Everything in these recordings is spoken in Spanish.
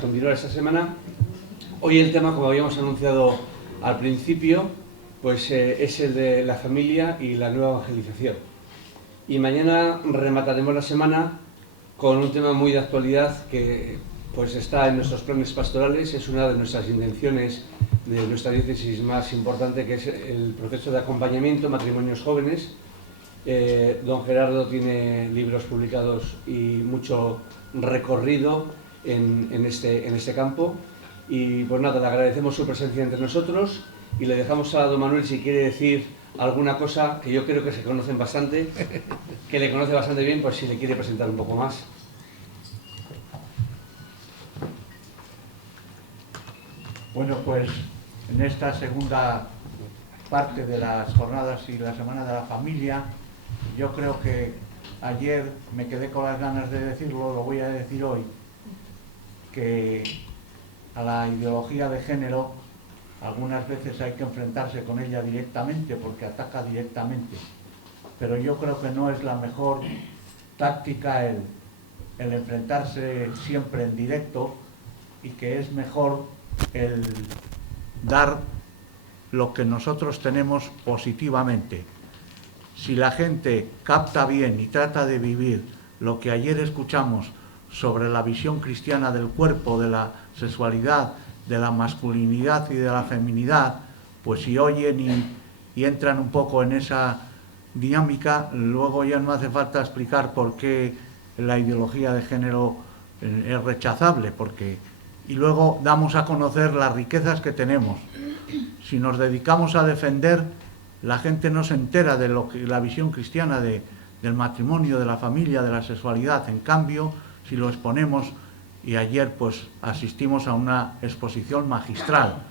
continuar esta semana. Hoy el tema, como habíamos anunciado al principio, pues es el de la familia y la nueva evangelización. Y mañana remataremos la semana con un tema muy de actualidad que pues está en nuestros planes pastorales, es una de nuestras intenciones de nuestra diócesis más importante, que es el proceso de acompañamiento matrimonios jóvenes. Don Gerardo tiene libros publicados y mucho recorrido en este campo. Y pues nada, le agradecemos su presencia entre nosotros y le dejamos a don Manuel si quiere decir alguna cosa que yo creo que se conocen bastante, que le conoce bastante bien, pues si le quiere presentar un poco más. Bueno, pues en esta segunda parte de las jornadas y la Semana de la Familia, yo creo que ayer me quedé con las ganas de decirlo, lo voy a decir hoy, que a la ideología de género algunas veces hay que enfrentarse con ella directamente porque ataca directamente, pero yo creo que no es la mejor táctica el enfrentarse siempre en directo, y que es mejor el dar lo que nosotros tenemos positivamente. Si la gente capta bien y trata de vivir lo que ayer escuchamos sobre la visión cristiana del cuerpo, de la sexualidad, de la masculinidad y de la feminidad, pues si oyen y entran un poco en esa dinámica, luego ya no hace falta explicar por qué la ideología de género es rechazable, y luego damos a conocer las riquezas que tenemos. Si nos dedicamos a defender, la gente no se entera de lo que la visión cristiana del matrimonio, de la familia, de la sexualidad. En cambio, si lo exponemos, y ayer pues asistimos a una exposición magistral.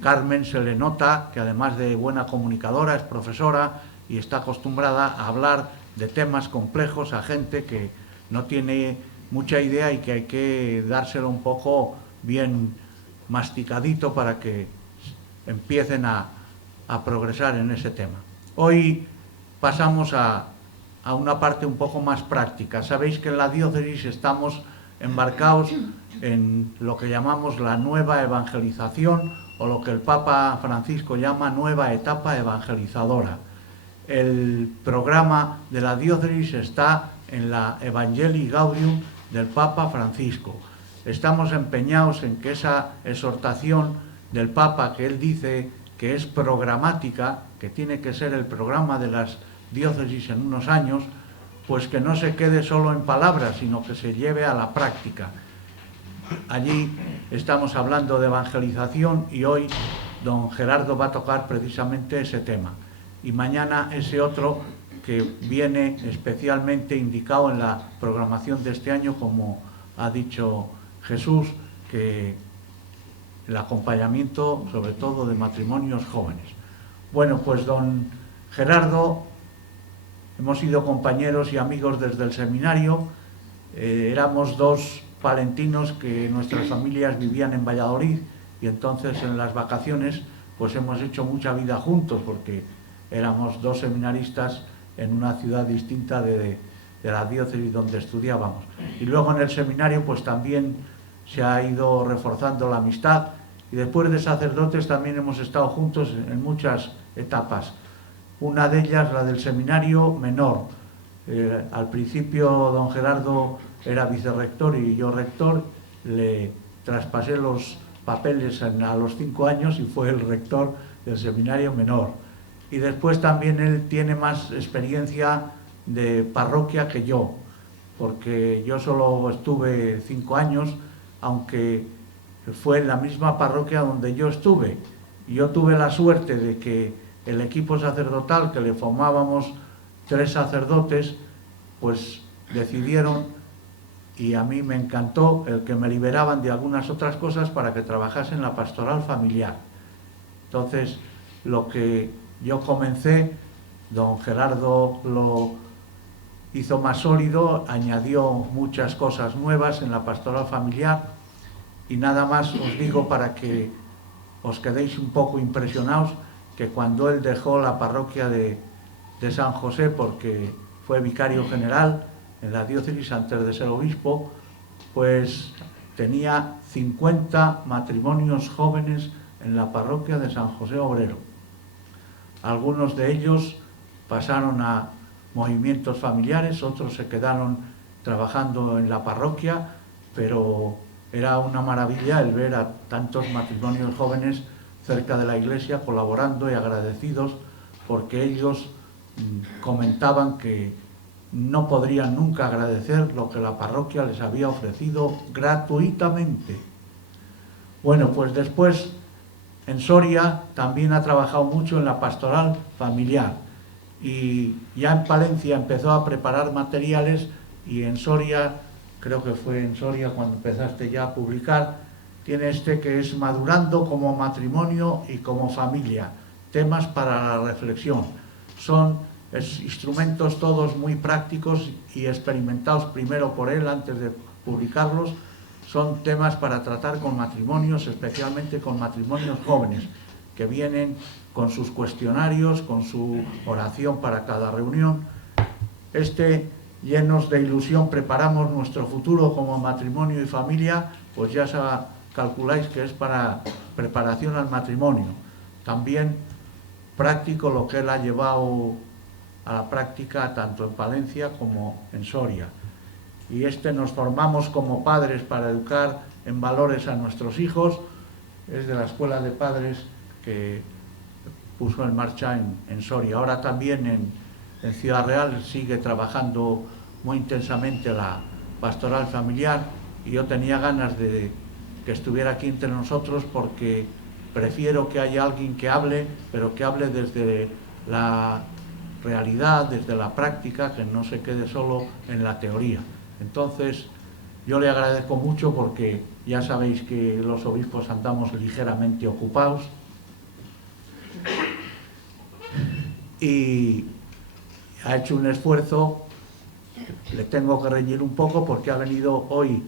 Carmen se le nota que además de buena comunicadora es profesora y está acostumbrada a hablar de temas complejos a gente que no tiene mucha idea y que hay que dárselo un poco bien masticadito para que empiecen a progresar en ese tema. Hoy pasamos a una parte un poco más práctica. Sabéis que en la diócesis estamos embarcados en lo que llamamos la nueva evangelización, o lo que el Papa Francisco llama nueva etapa evangelizadora. El programa de la diócesis está en la Evangelii Gaudium del Papa Francisco. Estamos empeñados en que esa exhortación del Papa, que él dice que es programática, que tiene que ser el programa de las diócesis en unos años, pues que no se quede solo en palabras, sino que se lleve a la práctica. Allí estamos hablando de evangelización y hoy don Gerardo va a tocar precisamente ese tema. Y mañana ese otro que viene especialmente indicado en la programación de este año, como ha dicho Jesús, que el acompañamiento sobre todo de matrimonios jóvenes. Bueno, pues don Gerardo, hemos sido compañeros y amigos desde el seminario. Éramos dos palentinos que nuestras familias vivían en Valladolid, y entonces en las vacaciones pues hemos hecho mucha vida juntos, porque éramos dos seminaristas en una ciudad distinta de la diócesis donde estudiábamos. Y luego en el seminario pues también se ha ido reforzando la amistad, y después de sacerdotes también hemos estado juntos en muchas etapas. Una de ellas, la del seminario menor. Al principio don Gerardo era vicerrector y yo rector, le traspasé los papeles a los 5 años y fue el rector del seminario menor. Y después también él tiene más experiencia de parroquia que yo, porque yo solo estuve 5 años, aunque fue en la misma parroquia donde yo estuve. Y yo tuve la suerte de que el equipo sacerdotal, que le formábamos 3 sacerdotes, pues decidieron, y a mí me encantó, el que me liberaban de algunas otras cosas para que trabajase en la pastoral familiar. Entonces, lo que yo comencé, don Gerardo lo hizo más sólido, añadió muchas cosas nuevas en la pastoral familiar, y nada más os digo para que os quedéis un poco impresionados, que cuando él dejó la parroquia de San José, porque fue vicario general en la diócesis antes de ser obispo, pues tenía 50 matrimonios jóvenes en la parroquia de San José Obrero. Algunos de ellos pasaron a movimientos familiares, otros se quedaron trabajando en la parroquia, pero era una maravilla el ver a tantos matrimonios jóvenes cerca de la iglesia colaborando y agradecidos, porque ellos comentaban que no podrían nunca agradecer lo que la parroquia les había ofrecido gratuitamente. Bueno, pues después en Soria también ha trabajado mucho en la pastoral familiar, y ya en Palencia empezó a preparar materiales, y en Soria, creo que fue en Soria cuando empezaste ya a publicar, tiene este que es Madurando como matrimonio y como familia, temas para la reflexión. Son instrumentos todos muy prácticos y experimentados primero por él antes de publicarlos. Son temas para tratar con matrimonios, especialmente con matrimonios jóvenes, que vienen con sus cuestionarios, con su oración para cada reunión. Llenos de ilusión, preparamos nuestro futuro como matrimonio y familia, pues ya calculáis que es para preparación al matrimonio. También práctico lo que él ha llevado a la práctica tanto en Palencia como en Soria. Y nos formamos como padres para educar en valores a nuestros hijos. Es de la Escuela de Padres que puso en marcha en Soria. Ahora también en Ciudad Real sigue trabajando muy intensamente la pastoral familiar, y yo tenía ganas de que estuviera aquí entre nosotros, porque prefiero que haya alguien que hable, pero que hable desde la realidad, desde la práctica, que no se quede solo en la teoría. Entonces, yo le agradezco mucho, porque ya sabéis que los obispos andamos ligeramente ocupados, y ha hecho un esfuerzo. Le tengo que reñir un poco porque ha venido hoy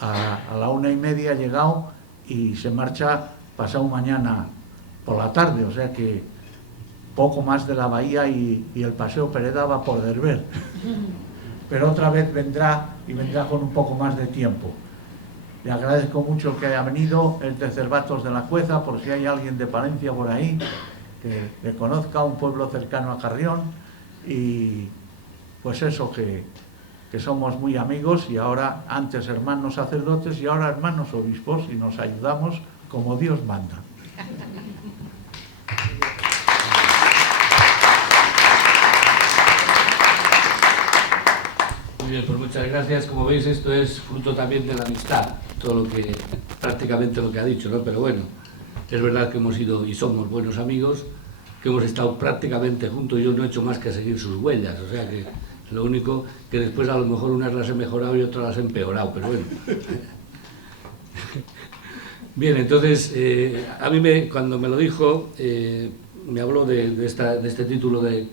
a la 1:30, ha llegado, y se marcha pasado mañana por la tarde, o sea que poco más de la bahía y el paseo Pereda va a poder ver. Pero otra vez vendrá, y vendrá con un poco más de tiempo. Le agradezco mucho que haya venido. Es de Cervatos de la Cueza, por si hay alguien de Palencia por ahí que le conozca, un pueblo cercano a Carrión, y pues eso, que somos muy amigos, y ahora antes hermanos sacerdotes y ahora hermanos obispos, y nos ayudamos como Dios manda. Muy bien, pues muchas gracias. Como veis, esto es fruto también de la amistad, todo lo que, prácticamente lo que ha dicho, ¿no? Pero bueno, es verdad que hemos sido y somos buenos amigos, que hemos estado prácticamente juntos. Yo no he hecho más que seguir sus huellas, o sea que lo único que después a lo mejor unas las he mejorado y otras las he empeorado, pero bueno. Bien, entonces, a mí cuando me lo dijo, me habló de este título de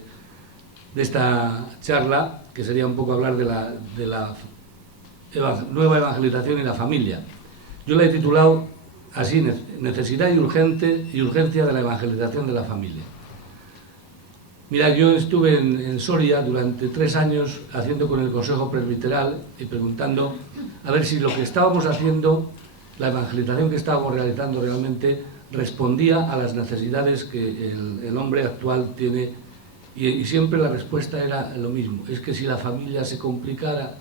esta charla, que sería un poco hablar de la nueva evangelización y la familia. Yo la he titulado así: Necesidad y urgencia de la evangelización de la familia. Mira, yo estuve en Soria durante 3 años haciendo con el Consejo Presbiteral y preguntando a ver si lo que estábamos haciendo, la evangelización que estábamos realizando, realmente respondía a las necesidades que el hombre actual tiene. Y siempre la respuesta era lo mismo: es que si la familia se complicara,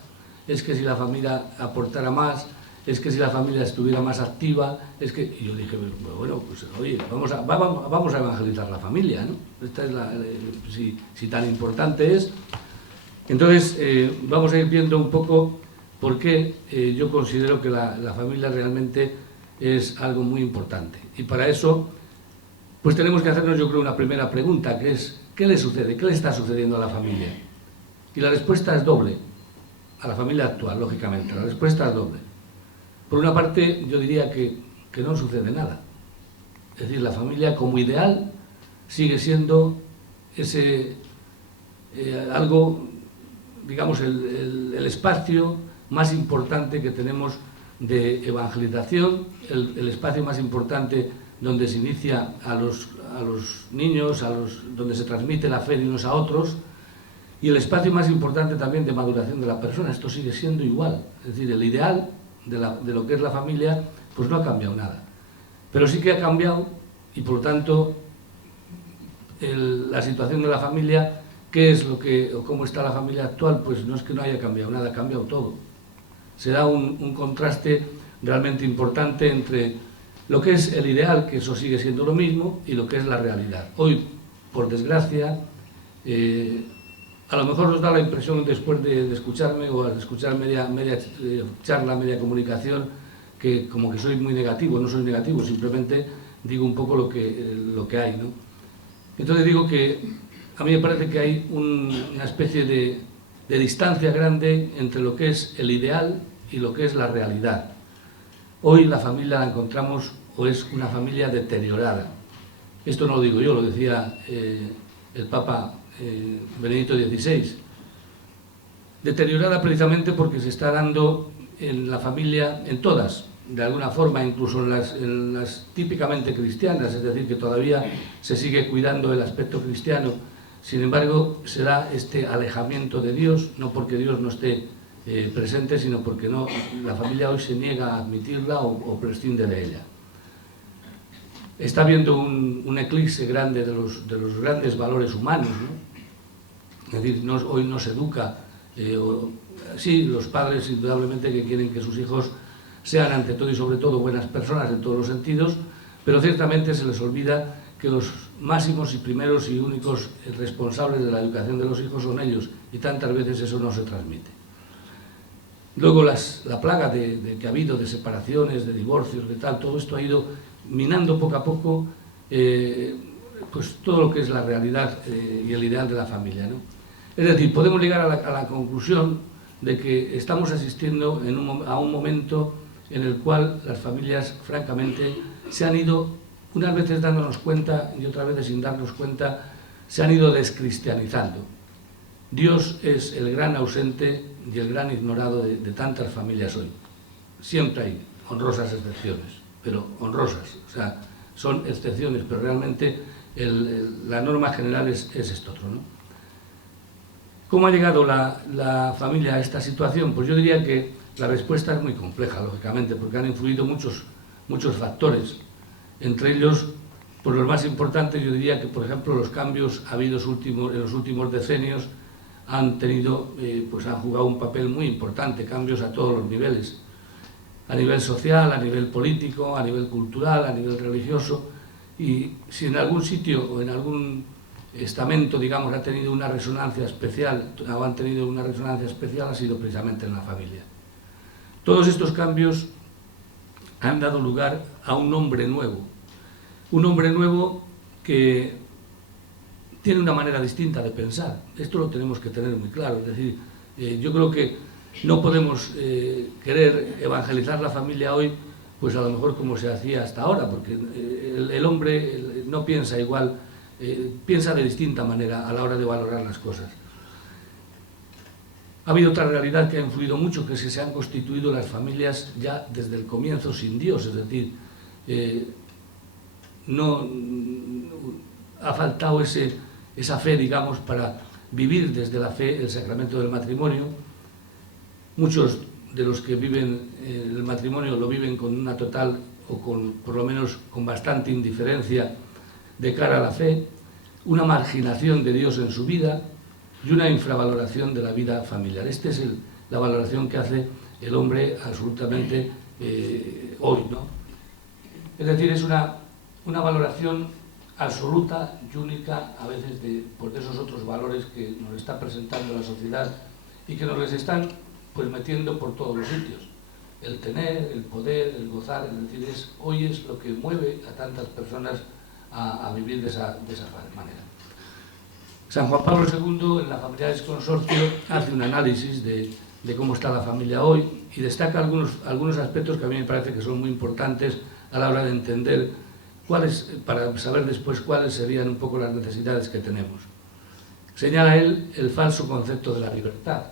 es que si la familia aportara más, es que si la familia estuviera más activa, es que... Y yo dije, bueno, pues oye, vamos a evangelizar la familia, ¿no? Esta es si tan importante es. Entonces, vamos a ir viendo un poco por qué yo considero que la familia realmente es algo muy importante. Y para eso, pues tenemos que hacernos, yo creo, una primera pregunta, que es: ¿qué le sucede? ¿Qué le está sucediendo a la familia? Y la respuesta es doble. A la familia actual, lógicamente, la respuesta es doble. Por una parte, yo diría que no sucede nada. Es decir, la familia como ideal sigue siendo algo, digamos, el espacio más importante que tenemos de evangelización, el espacio más importante donde se inicia a los niños, donde se transmite la fe de unos a otros, y el espacio más importante también de maduración de la persona. Esto sigue siendo igual. Es decir, el ideal de lo que es la familia, pues no ha cambiado nada. Pero sí que ha cambiado, y por lo tanto, la situación de la familia, ¿qué es lo que, o cómo está la familia actual? Pues no es que no haya cambiado nada, ha cambiado todo. Se da un contraste realmente importante entre lo que es el ideal, que eso sigue siendo lo mismo, y lo que es la realidad. Hoy, por desgracia, a lo mejor os da la impresión después de escucharme o al escuchar media charla, media comunicación, que como que soy muy negativo. No soy negativo, simplemente digo un poco lo que hay, ¿no? Entonces digo que a mí me parece que hay una especie de distancia grande entre lo que es el ideal y lo que es la realidad. Hoy la familia la encontramos, o es una familia deteriorada. Esto no lo digo yo, lo decía el Papa Benedicto XVI. Deteriorada precisamente porque se está dando en la familia, en todas, de alguna forma, incluso en las típicamente cristianas, es decir, que todavía se sigue cuidando el aspecto cristiano. Sin embargo, se da este alejamiento de Dios, no porque Dios no esté presente, sino porque la familia hoy se niega a admitirla o prescinde de ella. Está habiendo un eclipse grande de los grandes valores humanos, ¿no? Es decir, hoy no se educa. Sí, los padres indudablemente que quieren que sus hijos sean ante todo y sobre todo buenas personas en todos los sentidos, pero ciertamente se les olvida que los máximos y primeros y únicos responsables de la educación de los hijos son ellos, y tantas veces eso no se transmite. Luego la plaga que ha habido de separaciones, de divorcios, de tal, todo esto ha ido minando poco a poco pues todo lo que es la realidad y el ideal de la familia, ¿no? Es decir, podemos llegar a la conclusión de que estamos asistiendo a un momento en el cual las familias, francamente, se han ido, unas veces dándonos cuenta y otras veces sin darnos cuenta, se han ido descristianizando. Dios es el gran ausente y el gran ignorado de tantas familias hoy. Siempre hay honrosas excepciones, pero honrosas, o sea, son excepciones, pero realmente la norma general es esto otro, ¿no? ¿Cómo ha llegado la familia a esta situación? Pues yo diría que la respuesta es muy compleja, lógicamente, porque han influido muchos factores. Entre ellos, pues los más importantes, yo diría que, por ejemplo, los cambios habidos en los últimos decenios han jugado un papel muy importante, cambios a todos los niveles, a nivel social, a nivel político, a nivel cultural, a nivel religioso, y si en algún sitio o en algún estamento, digamos, ha tenido una resonancia especial, o han tenido una resonancia especial, ha sido precisamente en la familia. Todos estos cambios han dado lugar a un hombre nuevo que tiene una manera distinta de pensar. Esto lo tenemos que tener muy claro. Es decir, yo creo que no podemos querer evangelizar la familia hoy, pues a lo mejor como se hacía hasta ahora, porque el hombre no piensa igual, piensa de distinta manera a la hora de valorar las cosas. Ha habido otra realidad que ha influido mucho, que es que se han constituido las familias ya desde el comienzo sin Dios, es decir, no ha faltado esa fe, digamos, para vivir desde la fe el sacramento del matrimonio. Muchos de los que viven el matrimonio lo viven con una total, o por lo menos con bastante indiferencia de cara a la fe, una marginación de Dios en su vida y una infravaloración de la vida familiar. Esta es la valoración que hace el hombre absolutamente hoy, ¿no? Es decir, es una valoración absoluta y única a veces de esos otros valores que nos está presentando la sociedad y que nos les están pues metiendo por todos los sitios. El tener, el poder, el gozar, es decir, hoy es lo que mueve a tantas personas a vivir de esa manera. San Juan Pablo II, en la Familiaris Consortio, hace un análisis de cómo está la familia hoy y destaca algunos aspectos que a mí me parece que son muy importantes a la hora de entender para saber después cuáles serían un poco las necesidades que tenemos. Señala él el falso concepto de la libertad.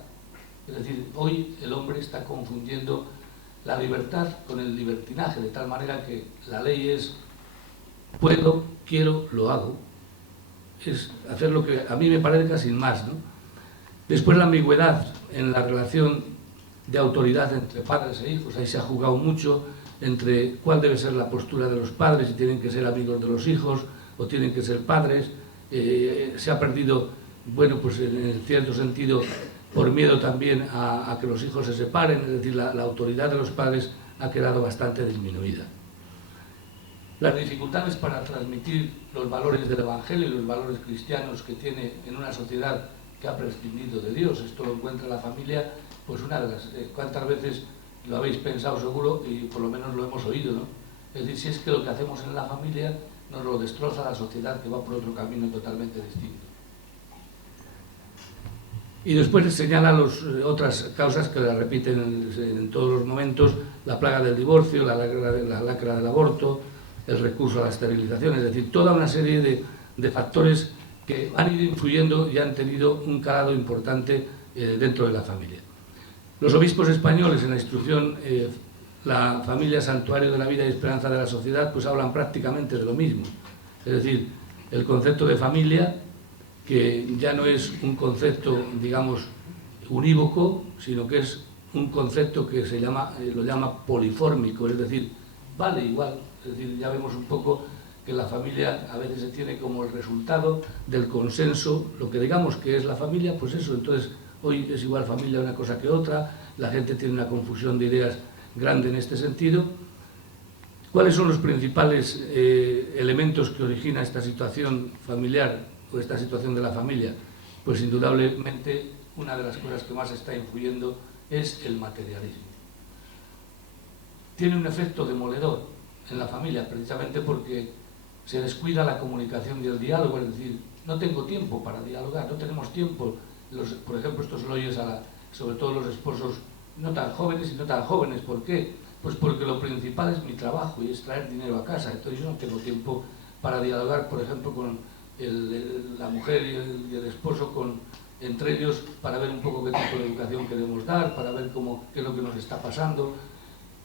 Es decir, hoy el hombre está confundiendo la libertad con el libertinaje, de tal manera que la ley es puedo, quiero, lo hago. Es hacer lo que a mí me parezca sin más, ¿no? Después la ambigüedad en la relación de autoridad entre padres e hijos. Ahí se ha jugado mucho entre cuál debe ser la postura de los padres, si tienen que ser amigos de los hijos o tienen que ser padres. Se ha perdido, bueno, pues en cierto sentido, por miedo también a que los hijos se separen, es decir, la autoridad de los padres ha quedado bastante disminuida. Las dificultades para transmitir los valores del Evangelio y los valores cristianos que tiene en una sociedad que ha prescindido de Dios. Esto lo encuentra la familia, pues una de las... ¿Cuántas veces lo habéis pensado seguro y por lo menos lo hemos oído, ¿no? Es decir, si es que lo que hacemos en la familia nos lo destroza la sociedad, que va por otro camino totalmente distinto. Y después señala otras causas que la repiten en todos los momentos: la plaga del divorcio, la lacra del aborto, el recurso a la esterilización, es decir, toda una serie de factores que han ido influyendo y han tenido un calado importante dentro de la familia. Los obispos españoles en la instrucción La familia, santuario de la vida y esperanza de la sociedad, pues hablan prácticamente de lo mismo. Es decir, el concepto de familia, que ya no es un concepto, digamos, unívoco, sino que es un concepto que lo llama polifórmico, es decir, vale igual. Es decir, ya vemos un poco que la familia a veces se tiene como el resultado del consenso, lo que digamos que es la familia, pues eso. Entonces, hoy es igual familia una cosa que otra, la gente tiene una confusión de ideas grande en este sentido. ¿Cuáles son los principales elementos que origina esta situación familiar o esta situación de la familia? Pues indudablemente una de las cosas que más está influyendo es el materialismo. Tiene un efecto demoledor en la familia, precisamente porque se descuida la comunicación y el diálogo, es decir, no tengo tiempo para dialogar, no tenemos tiempo. Por ejemplo, esto se lo oyes sobre todo los esposos no tan jóvenes y no tan jóvenes. ¿Por qué? Pues porque lo principal es mi trabajo y es traer dinero a casa. Entonces yo no tengo tiempo para dialogar, por ejemplo, con la mujer y el esposo, entre ellos, para ver un poco qué tipo de educación queremos dar, para ver qué es lo que nos está pasando.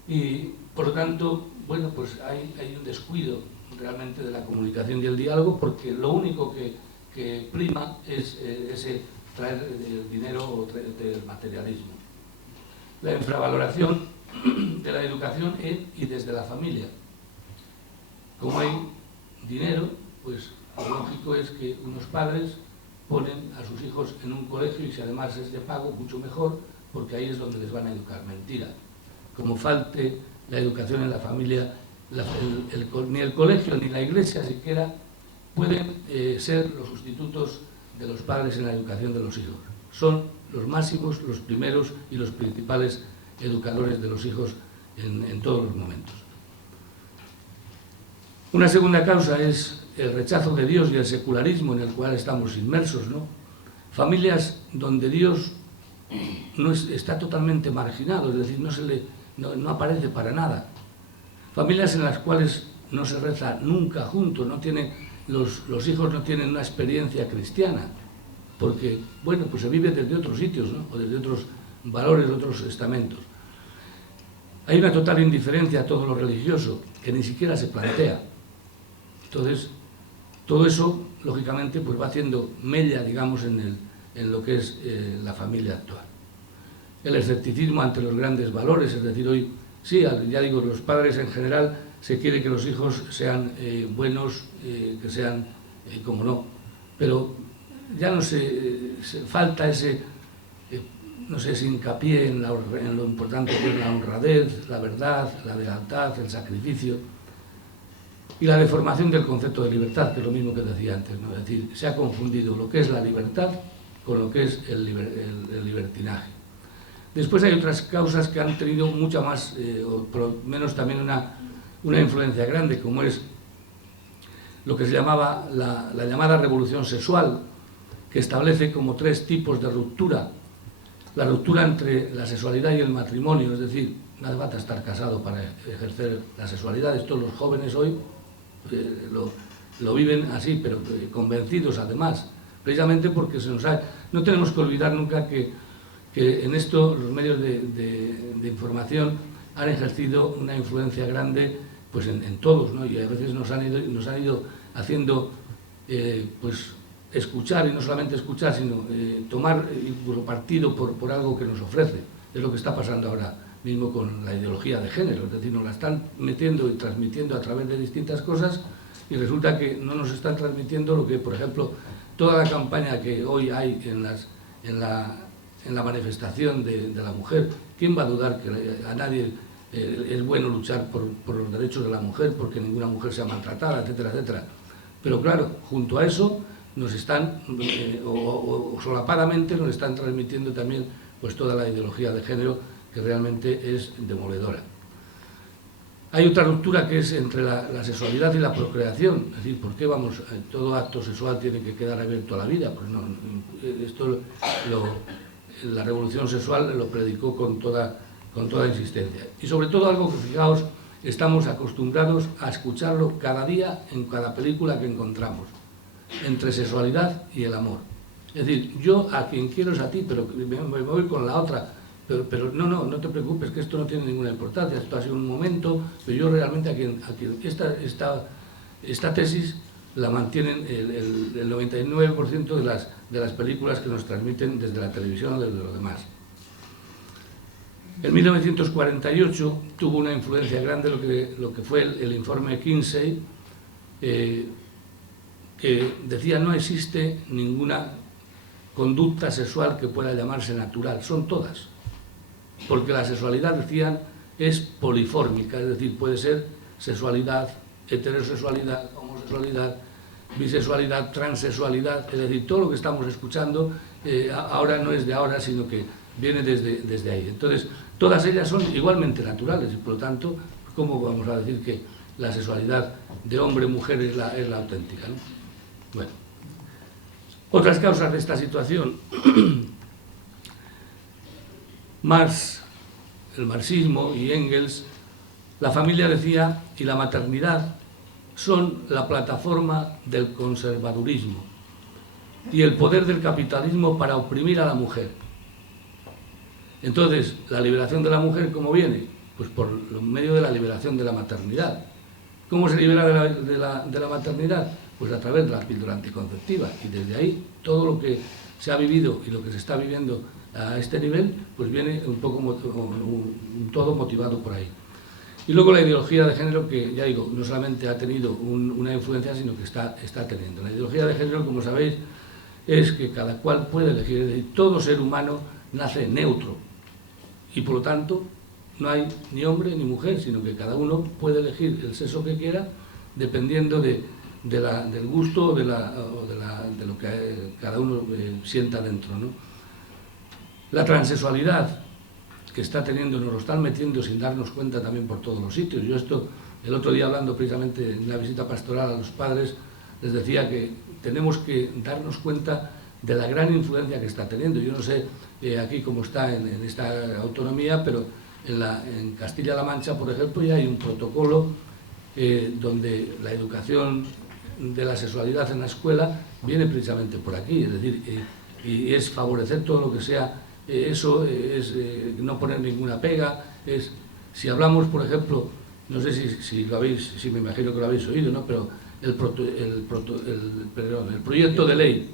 Y, por lo tanto, bueno, pues hay un descuido realmente de la comunicación y el diálogo, porque lo único que prima es ese traer el dinero o del materialismo. La infravaloración de la educación y desde la familia. Como hay dinero, pues lo lógico es que unos padres ponen a sus hijos en un colegio, y si además es de pago, mucho mejor, porque ahí es donde les van a educar. Mentira. Como falte la educación en la familia, ni el colegio ni la iglesia siquiera pueden ser los sustitutos de los padres en la educación de los hijos. Son los máximos, los primeros y los principales educadores de los hijos en todos los momentos. Una segunda causa es el rechazo de Dios y el secularismo en el cual estamos inmersos, ¿no? Familias donde Dios está totalmente marginado, es decir, no aparece para nada. Familias en las cuales no se reza nunca juntos, los hijos no tienen una experiencia cristiana, porque, bueno, pues se vive desde otros sitios, ¿no? O desde otros valores, otros estamentos. Hay una total indiferencia a todo lo religioso, que ni siquiera se plantea. Entonces, todo eso, lógicamente, pues va haciendo mella, digamos, en lo que es la familia actual. El escepticismo ante los grandes valores, es decir, hoy, sí, ya digo, los padres en general se quiere que los hijos sean buenos, que sean, como no, pero ya no falta ese hincapié en lo importante que es la honradez, la verdad, la lealtad, el sacrificio, y la deformación del concepto de libertad, que es lo mismo que decía antes, ¿no? Es decir, se ha confundido lo que es la libertad con lo que es el libertinaje. Después hay otras causas que han tenido mucha más, o por lo menos también una influencia grande, como es lo que se llamaba la llamada revolución sexual, que establece como 3 tipos de ruptura. La ruptura entre la sexualidad y el matrimonio, es decir, no hace falta estar casado para ejercer la sexualidad. Esto los jóvenes hoy lo viven así, pero convencidos además, precisamente porque no tenemos que olvidar nunca que en esto los medios de información han ejercido una influencia grande, pues en todos, ¿no? Y a veces nos han ido haciendo pues escuchar, y no solamente escuchar, sino tomar incluso partido por algo que nos ofrece. es lo que está pasando ahora mismo con la ideología de género, es decir, nos la están metiendo y transmitiendo a través de distintas cosas y resulta que no nos están transmitiendo lo que, por ejemplo, toda la campaña que hoy hay en la manifestación de la mujer. ¿Quién va a dudar que a nadie es bueno luchar por los derechos de la mujer, porque ninguna mujer sea maltratada, etcétera, etcétera? Pero claro, junto a eso nos están, o solapadamente nos están transmitiendo también pues toda la ideología de género, que realmente es demoledora. Hay otra ruptura que es entre la sexualidad y la procreación, es decir, ¿por qué todo acto sexual tiene que quedar abierto a la vida? Pues no, esto la revolución sexual lo predicó con toda insistencia. Y sobre todo algo que, fijaos, estamos acostumbrados a escucharlo cada día en cada película que encontramos, entre sexualidad y el amor. Es decir, yo a quien quiero es a ti, pero me voy con la otra. Pero no te preocupes, que esto no tiene ninguna importancia, esto ha sido un momento, pero yo realmente a quien esta tesis la mantienen el 99% de las películas que nos transmiten desde la televisión o desde lo demás. En 1948 tuvo una influencia grande lo que fue el informe Kinsey, que decía no existe ninguna conducta sexual que pueda llamarse natural, son todas. Porque la sexualidad, decían, es polifórmica, es decir, puede ser sexualidad, heterosexualidad, homosexualidad, bisexualidad, transexualidad, es decir, todo lo que estamos escuchando ahora no es de ahora, sino que viene desde ahí. Entonces, todas ellas son igualmente naturales y, por lo tanto, ¿cómo vamos a decir que la sexualidad de hombre-mujer es la auténtica, ¿no? Bueno, otras causas de esta situación. Marx, el marxismo y Engels, la familia, decía, y la maternidad son la plataforma del conservadurismo y el poder del capitalismo para oprimir a la mujer. Entonces, la liberación de la mujer, ¿cómo viene? Pues por medio de la liberación de la maternidad. ¿Cómo se libera de la maternidad? Pues a través de la píldora anticonceptiva, y desde ahí todo lo que se ha vivido y lo que se está viviendo a este nivel, pues viene un poco todo motivado por ahí. Y luego la ideología de género, que ya digo, no solamente ha tenido una influencia, sino que está teniendo. La ideología de género, como sabéis, es que cada cual puede elegir, es decir, todo ser humano nace neutro, y por lo tanto no hay ni hombre ni mujer, sino que cada uno puede elegir el sexo que quiera, dependiendo del gusto o de lo que cada uno sienta dentro, ¿no? La transexualidad que está teniendo, nos lo están metiendo sin darnos cuenta también por todos los sitios. Yo esto, el otro día hablando precisamente en una visita pastoral a los padres, les decía que tenemos que darnos cuenta de la gran influencia que está teniendo. Yo no sé aquí cómo está en esta autonomía, pero en Castilla-La Mancha, por ejemplo, ya hay un protocolo donde la educación de la sexualidad en la escuela viene precisamente por aquí, es decir, y es favorecer todo lo que sea eso, es no poner ninguna pega. Si hablamos, por ejemplo, no sé si me imagino que lo habéis oído, ¿no? Pero el proyecto de ley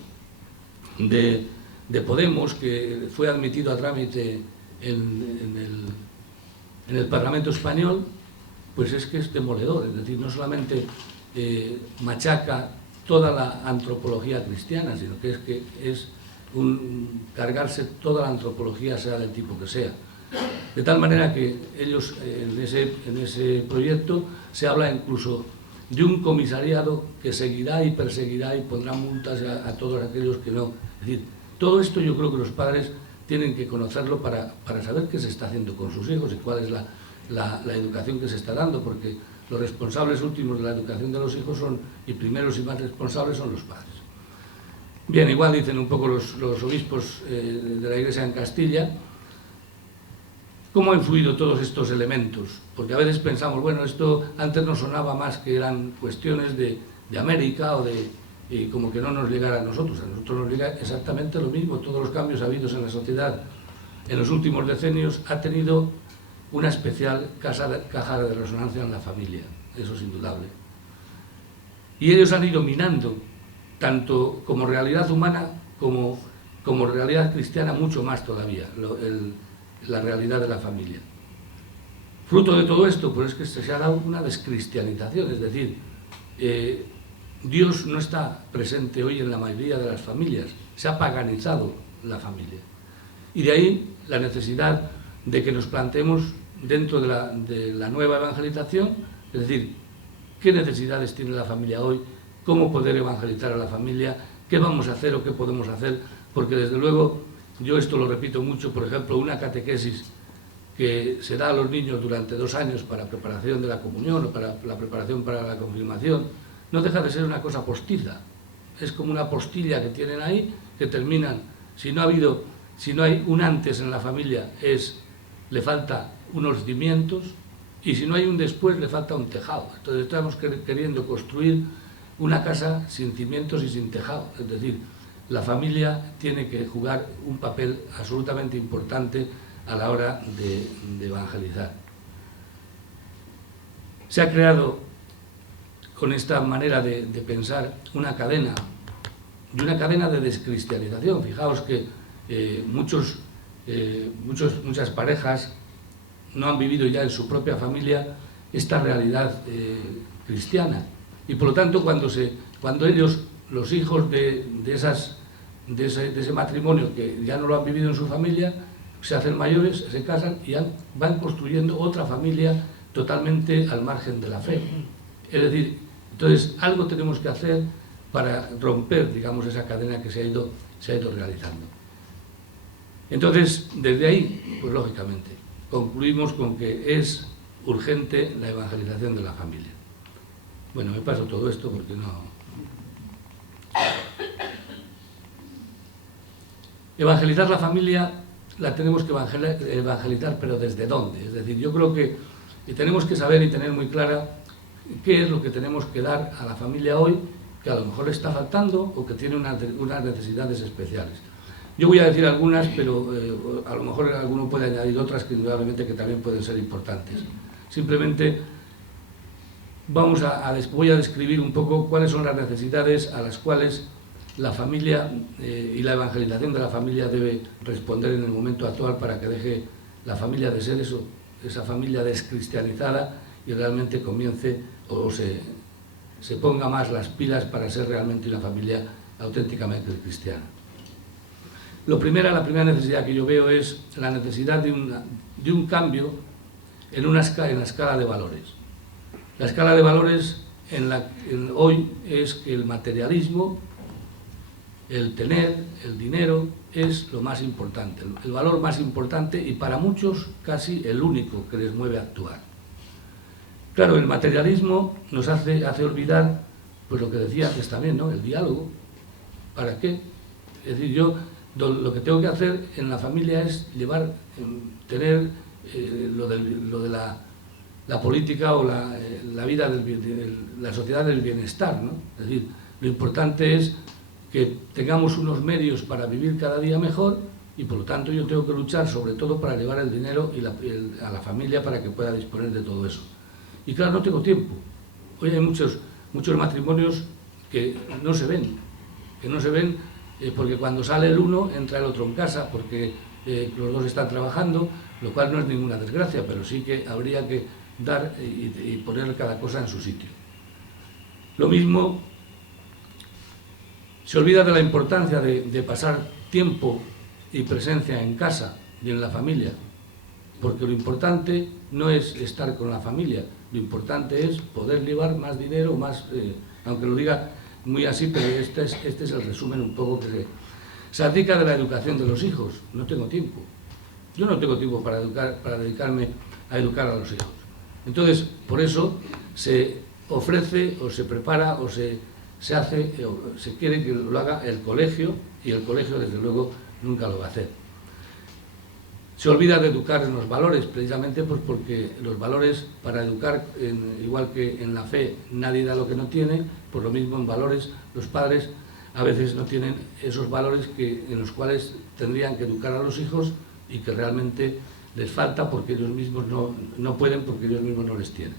de Podemos, que fue admitido a trámite en el Parlamento español, pues es que es demoledor, es decir, no solamente machaca toda la antropología cristiana, sino que es cargarse toda la antropología, sea del tipo que sea. De tal manera que ellos, en ese proyecto, se habla incluso de un comisariado que seguirá y perseguirá y pondrá multas a todos aquellos que no. Es decir, todo esto yo creo que los padres tienen que conocerlo para saber qué se está haciendo con sus hijos y cuál es la educación que se está dando, porque los responsables últimos de la educación de los hijos y primeros y más responsables son los padres. Bien, igual dicen un poco los obispos de la Iglesia en Castilla. ¿Cómo han influido todos estos elementos? Porque a veces pensamos, bueno, esto antes nos sonaba más que eran cuestiones de América y como que no nos llegara a nosotros. A nosotros nos llega exactamente lo mismo. Todos los cambios habidos en la sociedad en los últimos decenios ha tenido una especial caja de resonancia en la familia, eso es indudable. Y ellos han ido minando, tanto como realidad humana como realidad cristiana, mucho más todavía. la realidad de la familia. Fruto de todo esto, pues es que se ha dado una descristianización, es decir, Dios no está presente hoy en la mayoría de las familias, se ha paganizado la familia. Y de ahí la necesidad de que nos planteemos dentro de la nueva evangelización, es decir, qué necesidades tiene la familia hoy, cómo poder evangelizar a la familia, qué vamos a hacer o qué podemos hacer, porque desde luego, yo esto lo repito mucho, por ejemplo, una catequesis que se da a los niños durante 2 años para preparación de la comunión o para la preparación para la confirmación, no deja de ser una cosa postiza. Es como una postilla que tienen ahí, que terminan, si no hay un antes en la familia, le falta unos cimientos, y si no hay un después, le falta un tejado. Entonces estamos queriendo construir una casa sin cimientos y sin tejado. Es decir, la familia tiene que jugar un papel absolutamente importante a la hora de evangelizar. Se ha creado con esta manera de pensar una cadena de descristianización. Fijaos que muchas parejas no han vivido ya en su propia familia esta realidad cristiana, y por lo tanto cuando ellos, los hijos de ese matrimonio que ya no lo han vivido en su familia, se hacen mayores, se casan y van construyendo otra familia totalmente al margen de la fe. Es decir, entonces algo tenemos que hacer para romper, digamos, esa cadena que se ha ido realizando. Entonces, desde ahí, pues lógicamente, concluimos con que es urgente la evangelización de la familia. Bueno, me paso todo esto porque no... Evangelizar la familia la tenemos que evangelizar, pero ¿desde dónde? Es decir, yo creo que tenemos que saber y tener muy clara qué es lo que tenemos que dar a la familia hoy, que a lo mejor le está faltando o que tiene unas necesidades especiales. Yo voy a decir algunas, pero a lo mejor alguno puede añadir otras que indudablemente que también pueden ser importantes. Simplemente voy a describir un poco cuáles son las necesidades a las cuales la familia y la evangelización de la familia debe responder en el momento actual para que deje la familia de ser esa familia descristianizada y realmente comience o se ponga más las pilas para ser realmente una familia auténticamente cristiana. La primera necesidad que yo veo es la necesidad de un cambio en la escala de valores. La escala de valores hoy es que el materialismo, el tener, el dinero, es lo más importante, el valor más importante y para muchos casi el único que les mueve a actuar. Claro, el materialismo nos hace olvidar, pues lo que decía antes también, ¿no? El diálogo. ¿Para qué? Es decir, yo lo que tengo que hacer en la familia es tener lo de la política o la vida la sociedad del bienestar, ¿no? Es decir, lo importante es que tengamos unos medios para vivir cada día mejor y por lo tanto yo tengo que luchar sobre todo para llevar el dinero a la familia para que pueda disponer de todo eso. Y claro, no tengo tiempo. Hoy hay muchos matrimonios que no se ven, porque cuando sale el uno entra el otro en casa porque los dos están trabajando, lo cual no es ninguna desgracia, pero sí que habría que dar y poner cada cosa en su sitio. Lo mismo, se olvida de la importancia de pasar tiempo y presencia en casa y en la familia, porque lo importante no es estar con la familia, lo importante es poder llevar más dinero, aunque lo diga muy así, pero este es el resumen un poco que se aplica de la educación de los hijos. No tengo tiempo. Yo no tengo tiempo para dedicarme a educar a los hijos. Entonces, por eso se ofrece o se prepara o se quiere que lo haga el colegio, y el colegio desde luego nunca lo va a hacer. Se olvida de educar en los valores, precisamente pues porque los valores, para educar, igual que en la fe nadie da lo que no tiene, pues lo mismo en valores, los padres a veces no tienen esos valores en los cuales tendrían que educar a los hijos y que realmente les falta porque ellos mismos no pueden, porque ellos mismos no les tienen.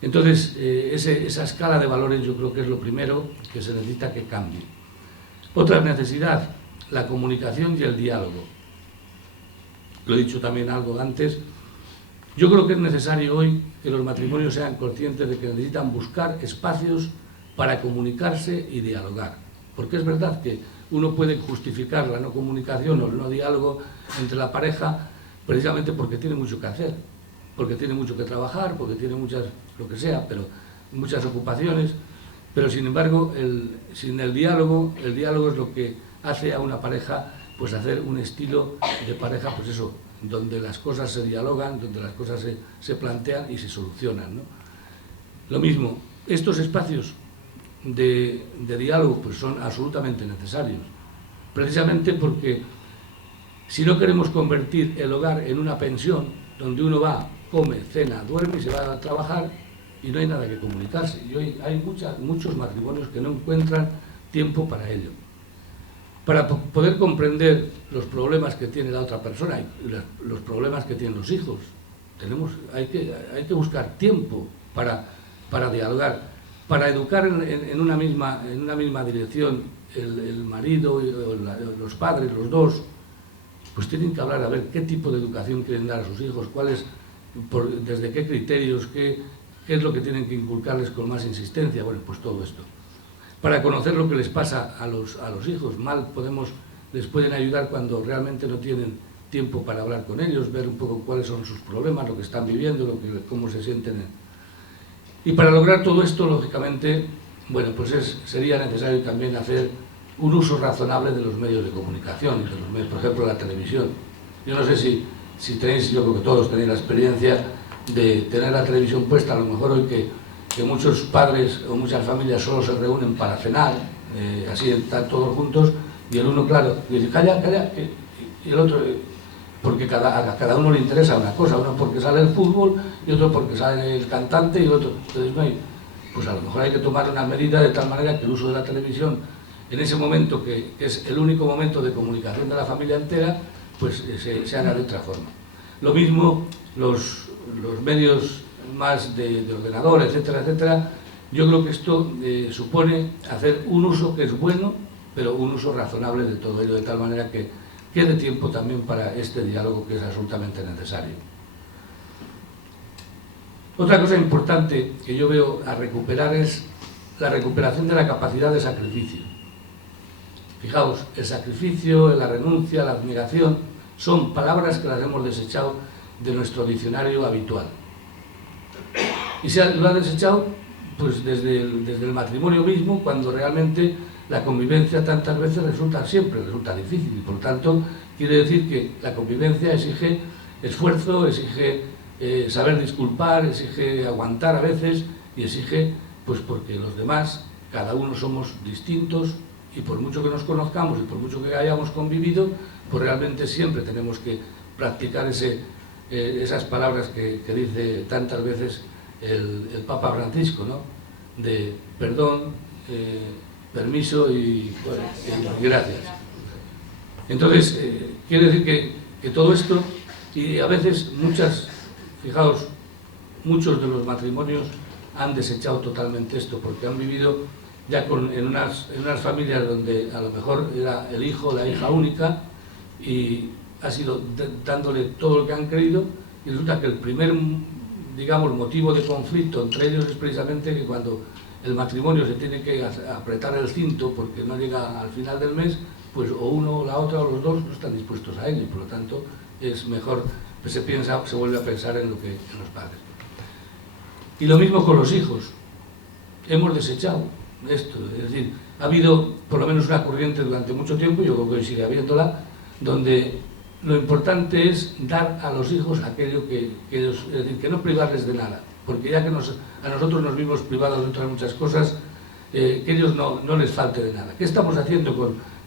Entonces, esa escala de valores yo creo que es lo primero que se necesita que cambie. Otra necesidad, la comunicación y el diálogo. lo he dicho también algo antes, yo creo que es necesario hoy que los matrimonios sean conscientes de que necesitan buscar espacios para comunicarse y dialogar. Porque es verdad que uno puede justificar la no comunicación o el no diálogo entre la pareja precisamente porque tiene mucho que hacer, porque tiene mucho que trabajar, porque tiene muchas, lo que sea, pero muchas ocupaciones, pero sin embargo, sin el diálogo es lo que hace a una pareja pues hacer un estilo de pareja, pues eso, donde las cosas se dialogan, donde las cosas se plantean y se solucionan, ¿no? Lo mismo, estos espacios de diálogo pues son absolutamente necesarios, precisamente porque si no queremos convertir el hogar en una pensión donde uno va, come, cena, duerme y se va a trabajar y no hay nada que comunicarse. Y hoy hay muchos matrimonios que no encuentran tiempo para ello. Para poder comprender los problemas que tiene la otra persona y los problemas que tienen los hijos, hay que buscar tiempo para dialogar, para educar en una misma dirección el marido y los padres, los dos, pues tienen que hablar a ver qué tipo de educación quieren dar a sus hijos, desde qué criterios, qué es lo que tienen que inculcarles con más insistencia, bueno, pues todo esto. Para conocer lo que les pasa a los hijos, les pueden ayudar cuando realmente no tienen tiempo para hablar con ellos, ver un poco cuáles son sus problemas, lo que están viviendo, cómo se sienten. Y para lograr todo esto, lógicamente, bueno, pues sería necesario también hacer un uso razonable de los medios de comunicación, por ejemplo, la televisión. Yo no sé si tenéis, yo creo que todos tenéis la experiencia de tener la televisión puesta, a lo mejor hoy que muchos padres o muchas familias solo se reúnen para cenar, así están todos juntos, y el uno, claro, dice, calla, y el otro, porque a cada uno le interesa una cosa, uno porque sale el fútbol, y otro porque sale el cantante, y el otro, entonces no hay, pues a lo mejor hay que tomar una medida de tal manera que el uso de la televisión, en ese momento que es el único momento de comunicación de la familia entera, pues se haga de otra forma. Lo mismo los medios más de ordenador, etcétera, etcétera. Yo creo que esto supone hacer un uso que es bueno, pero un uso razonable de todo ello, de tal manera que quede tiempo también para este diálogo que es absolutamente necesario. Otra cosa importante que yo veo a recuperar es la recuperación de la capacidad de sacrificio. Fijaos, el sacrificio, la renuncia, la abnegación, son palabras que las hemos desechado de nuestro diccionario habitual. Y lo ha desechado pues desde el matrimonio mismo, cuando realmente la convivencia tantas veces resulta difícil, y por tanto quiere decir que la convivencia exige esfuerzo, exige saber disculpar, exige aguantar a veces, y exige, pues porque los demás, cada uno somos distintos, y por mucho que nos conozcamos y por mucho que hayamos convivido, pues realmente siempre tenemos que practicar esas palabras que dice tantas veces el Papa Francisco, ¿no? De perdón, permiso y gracias. Entonces, quiere decir que todo esto, y a veces fijaos, muchos de los matrimonios han desechado totalmente esto, porque han vivido ya en unas familias donde a lo mejor era el hijo o la hija única, y ha sido dándole todo lo que han querido, y resulta que el primer, digamos, motivo de conflicto entre ellos es precisamente que cuando el matrimonio se tiene que apretar el cinto porque no llega al final del mes, pues o uno o la otra o los dos no están dispuestos a ello, y por lo tanto es mejor, pues se vuelve a pensar en los padres. Y lo mismo con los hijos. Hemos desechado esto, es decir, ha habido por lo menos una corriente durante mucho tiempo, yo creo que hoy sigue habiéndola, donde lo importante es dar a los hijos aquello que ellos, es decir, que no privarles de nada, porque ya que a nosotros nos vimos privados de otras muchas cosas, que ellos no les falte de nada. ¿Qué estamos haciendo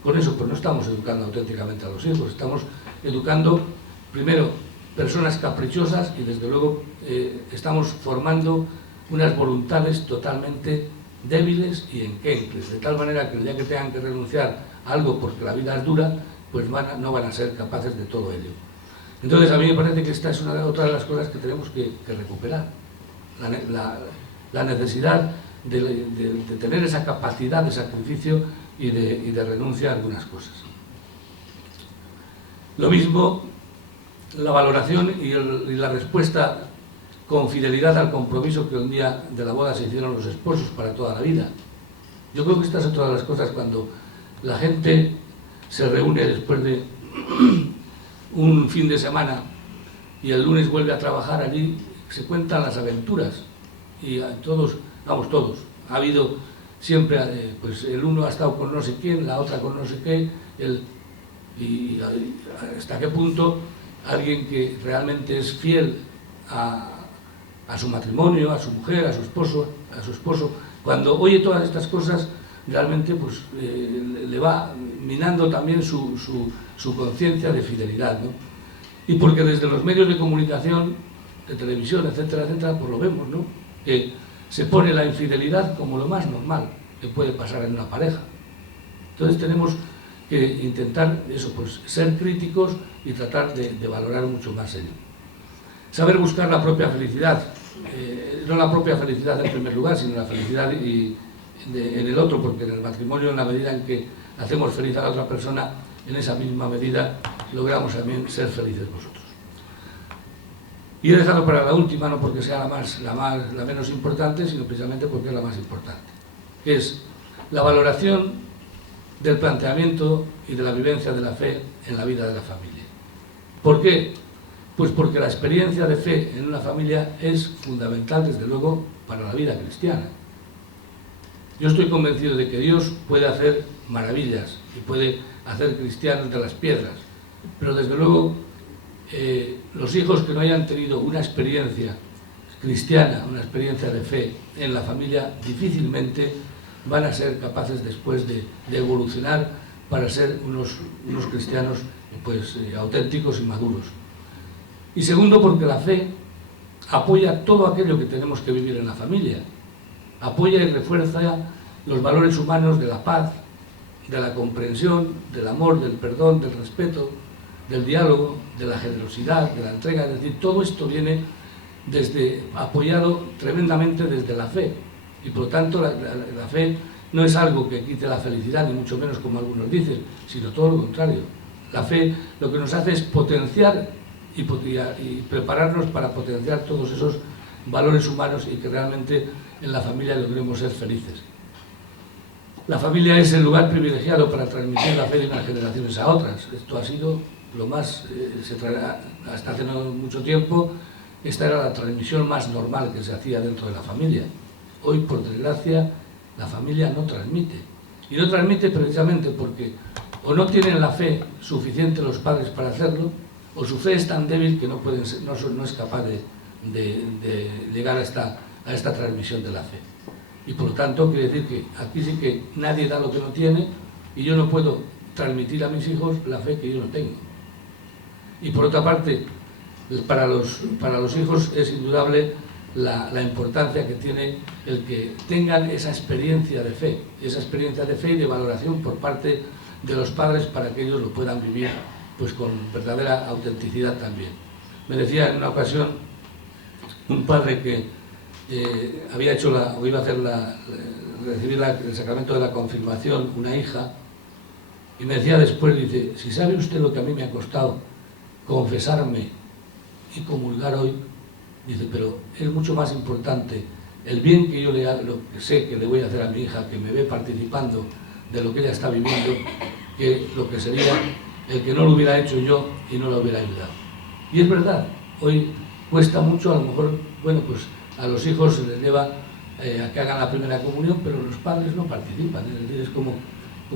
con eso? Pues no estamos educando auténticamente a los hijos, estamos educando primero personas caprichosas, y desde luego estamos formando unas voluntades totalmente débiles y enquencles, de tal manera que el día que tengan que renunciar a algo porque la vida es dura, pues no van a ser capaces de todo ello. Entonces a mí me parece que esta es otra de las cosas que tenemos que recuperar, la necesidad de tener esa capacidad de sacrificio y de renuncia a algunas cosas. Lo mismo la valoración y la respuesta con fidelidad al compromiso que un día de la boda se hicieron los esposos para toda la vida. Yo creo que estas son todas las cosas cuando la gente se reúne después de un fin de semana y el lunes vuelve a trabajar, allí se cuentan las aventuras y todos, vamos todos, ha habido siempre, pues el uno ha estado con no sé quién, la otra con no sé qué, y hasta qué punto alguien que realmente es fiel a su matrimonio, a su mujer, a su esposo, cuando oye todas estas cosas, realmente pues, le va minando también su conciencia de fidelidad, ¿no? Y porque desde los medios de comunicación, de televisión, etcétera, etcétera, pues lo vemos, ¿no? Que se pone la infidelidad como lo más normal que puede pasar en una pareja. Entonces tenemos que intentar eso, pues ser críticos y tratar de valorar mucho más ello. Saber buscar la propia felicidad, no la propia felicidad en primer lugar, sino la felicidad en el otro, porque en el matrimonio, en la medida en que hacemos feliz a la otra persona, en esa misma medida logramos también ser felices nosotros. Y he dejado para la última, no porque sea la menos importante, sino precisamente porque es la más importante, que es la valoración del planteamiento y de la vivencia de la fe en la vida de la familia. ¿Por qué? Pues porque la experiencia de fe en una familia es fundamental, desde luego, para la vida cristiana. Yo estoy convencido de que Dios puede hacer maravillas y puede hacer cristianos de las piedras, pero desde luego los hijos que no hayan tenido una experiencia cristiana, una experiencia de fe en la familia, difícilmente van a ser capaces después de evolucionar para ser unos cristianos pues, auténticos y maduros. Y segundo, porque la fe apoya todo aquello que tenemos que vivir en la familia. Apoya y refuerza los valores humanos de la paz, de la comprensión, del amor, del perdón, del respeto, del diálogo, de la generosidad, de la entrega. Es decir, todo esto viene apoyado tremendamente desde la fe. Y por lo tanto la fe no es algo que quite la felicidad, ni mucho menos como algunos dicen, sino todo lo contrario. La fe lo que nos hace es potenciar y prepararnos para potenciar todos esos valores humanos y que realmente en la familia logremos ser felices. La familia es el lugar privilegiado para transmitir la fe de unas generaciones a otras. Esto ha sido lo más, hasta hace no mucho tiempo, esta era la transmisión más normal que se hacía dentro de la familia. Hoy, por desgracia, la familia no transmite. Y no transmite precisamente porque o no tienen la fe suficiente los padres para hacerlo, o su fe es tan débil que no es capaz de llegar a esta transmisión de la fe. Y por lo tanto, quiere decir que aquí sí que nadie da lo que no tiene y yo no puedo transmitir a mis hijos la fe que yo no tengo. Y por otra parte, para los hijos es indudable la importancia que tiene el que tengan esa experiencia de fe y de valoración por parte de los padres para que ellos lo puedan vivir pues con verdadera autenticidad también. Me decía en una ocasión un padre que había hecho o iba a hacer recibir el sacramento de la confirmación una hija, y me decía después, dice, si sabe usted lo que a mí me ha costado confesarme y comulgar hoy, dice, pero es mucho más importante el bien que yo le hago, lo que sé que le voy a hacer a mi hija, que me ve participando de lo que ella está viviendo, que lo que sería el que no lo hubiera hecho yo y no la hubiera ayudado. Y es verdad, hoy cuesta mucho, a lo mejor, bueno, pues a los hijos se les lleva a que hagan la primera comunión, pero los padres no participan. Es decir, es como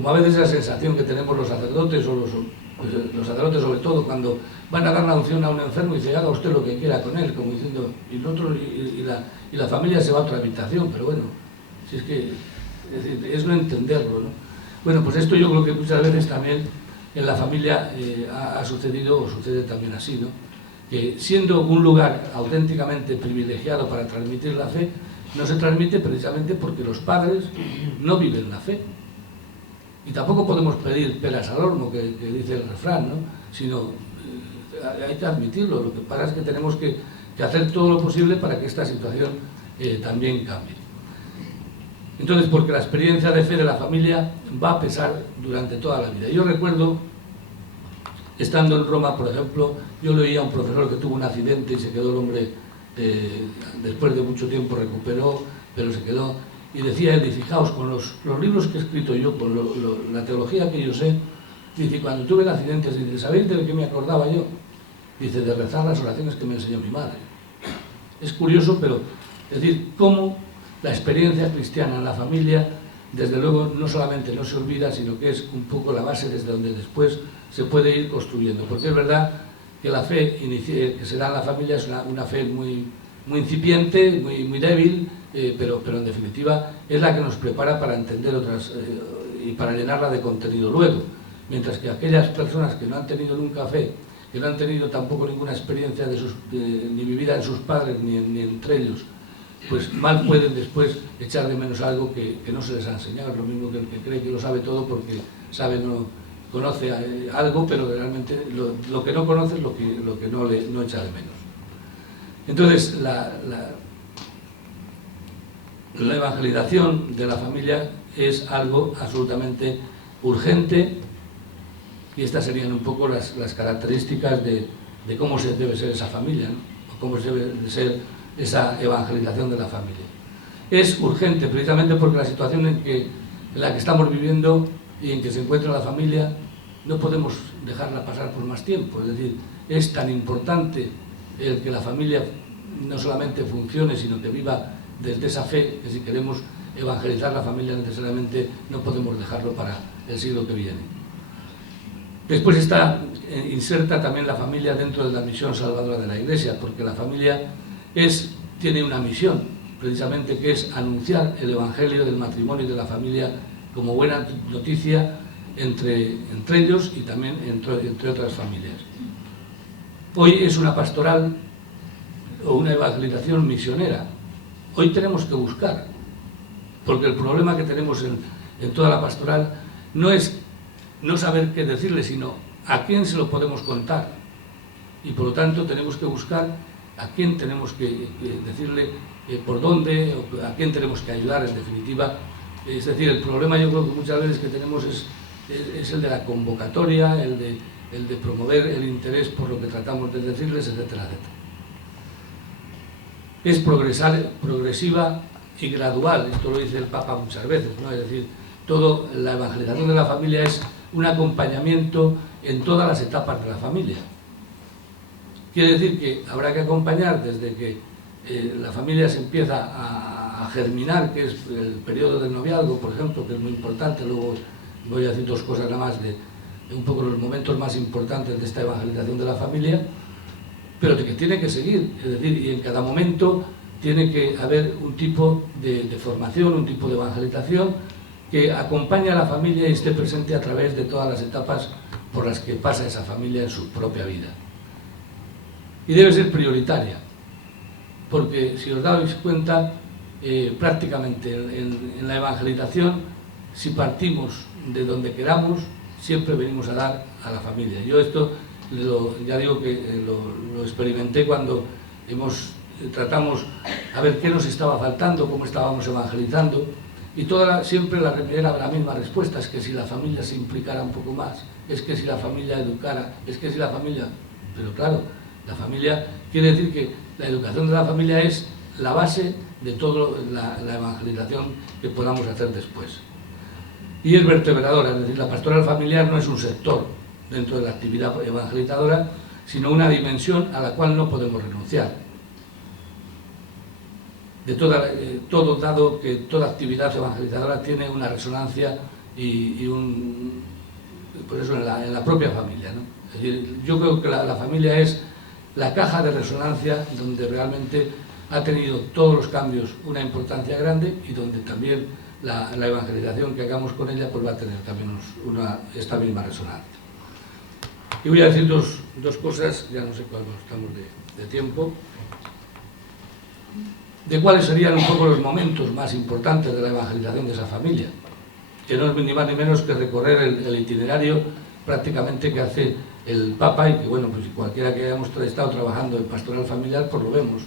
a veces la sensación que tenemos los sacerdotes, o los sacerdotes sobre todo, cuando van a dar la unción a un enfermo y dice, haga usted lo que quiera con él, como diciendo, y la familia se va a otra habitación, pero bueno, si es que es no entenderlo, ¿no? Bueno, pues esto yo creo que muchas veces también en la familia ha sucedido o sucede también así, ¿no? Que siendo un lugar auténticamente privilegiado para transmitir la fe, no se transmite precisamente porque los padres no viven la fe. Y tampoco podemos pedir peras al horno, que dice el refrán, ¿no? Sino hay que admitirlo. Lo que pasa es que tenemos que hacer todo lo posible para que esta situación también cambie. Entonces, porque la experiencia de fe de la familia va a pesar durante toda la vida. Yo recuerdo estando en Roma, por ejemplo, yo le oía a un profesor que tuvo un accidente y se quedó el hombre, después de mucho tiempo recuperó, pero se quedó, y decía él, y fijaos, con los libros que he escrito yo, con la teología que yo sé, dice, cuando tuve el accidente, dice, ¿sabéis de qué me acordaba yo? Dice, de rezar las oraciones que me enseñó mi madre. Es curioso, pero, es decir, cómo la experiencia cristiana en la familia, desde luego, no solamente no se olvida, sino que es un poco la base desde donde después se puede ir construyendo. Porque es verdad que la fe que se da en la familia es una fe muy incipiente, muy débil, pero en definitiva es la que nos prepara para entender otras y para llenarla de contenido luego. Mientras que aquellas personas que no han tenido nunca fe, que no han tenido tampoco ninguna experiencia ni vivida en sus padres ni entre ellos, pues mal pueden después echar de menos algo que no se les ha enseñado. Es lo mismo que el que cree que lo sabe todo porque conoce algo, pero realmente lo que no conoce es lo que no echa de menos. Entonces, la evangelización de la familia es algo absolutamente urgente, y estas serían un poco las características de cómo debe ser esa familia, ¿no? O cómo debe ser esa evangelización de la familia. Es urgente precisamente porque la situación en la que estamos viviendo y en que se encuentra la familia no podemos dejarla pasar por más tiempo. Es decir, es tan importante el que la familia no solamente funcione, sino que viva desde esa fe, que si queremos evangelizar la familia necesariamente no podemos dejarlo para el siglo que viene. Después está inserta también la familia dentro de la misión salvadora de la Iglesia, porque la familia tiene una misión, precisamente, que es anunciar el Evangelio del matrimonio y de la familia como buena noticia entre ellos y también entre otras familias. Hoy es una pastoral o una evangelización misionera. Hoy tenemos que buscar, porque el problema que tenemos en toda la pastoral no es no saber qué decirle, sino a quién se lo podemos contar. Y por lo tanto tenemos que buscar a quién tenemos que decirle por dónde, o a quién tenemos que ayudar, en definitiva. Es decir, el problema yo creo que muchas veces que tenemos es el de la convocatoria, el de promover el interés por lo que tratamos de decirles, etcétera, etcétera. Es progresiva y gradual, esto lo dice el Papa muchas veces, ¿no? Es decir, la evangelización de la familia es un acompañamiento en todas las etapas de la familia. Quiere decir que habrá que acompañar desde que la familia se empieza a germinar, que es el periodo del noviazgo, por ejemplo, que es muy importante. Luego voy a decir dos cosas nada más de un poco los momentos más importantes de esta evangelización de la familia, pero de que tiene que seguir, es decir, y en cada momento tiene que haber un tipo de formación, un tipo de evangelización que acompañe a la familia y esté presente a través de todas las etapas por las que pasa esa familia en su propia vida. Y debe ser prioritaria, porque si os dais cuenta, prácticamente en la evangelización, si partimos de donde queramos, siempre venimos a dar a la familia. Yo esto, ya digo que lo experimenté cuando tratamos a ver qué nos estaba faltando, cómo estábamos evangelizando, y siempre era la misma respuesta: es que si la familia se implicara un poco más, es que si la familia educara, es que si la familia... Pero claro, la familia quiere decir que la educación de la familia es la base de toda la evangelización que podamos hacer después. Y es vertebradora, es decir, la pastoral familiar no es un sector dentro de la actividad evangelizadora, sino una dimensión a la cual no podemos renunciar. Todo dado que toda actividad evangelizadora tiene una resonancia por eso en la propia familia, ¿no? Es decir, yo creo que la familia es la caja de resonancia donde realmente ha tenido todos los cambios una importancia grande y donde también la evangelización que hagamos con ella pues va a tener también esta misma resonancia. Y voy a decir dos cosas, ya no sé cuánto estamos de tiempo, de cuáles serían un poco los momentos más importantes de la evangelización de esa familia, que no es ni más ni menos que recorrer el itinerario prácticamente que hace el Papa, y que bueno, pues cualquiera que hayamos estado trabajando en pastoral familiar pues lo vemos,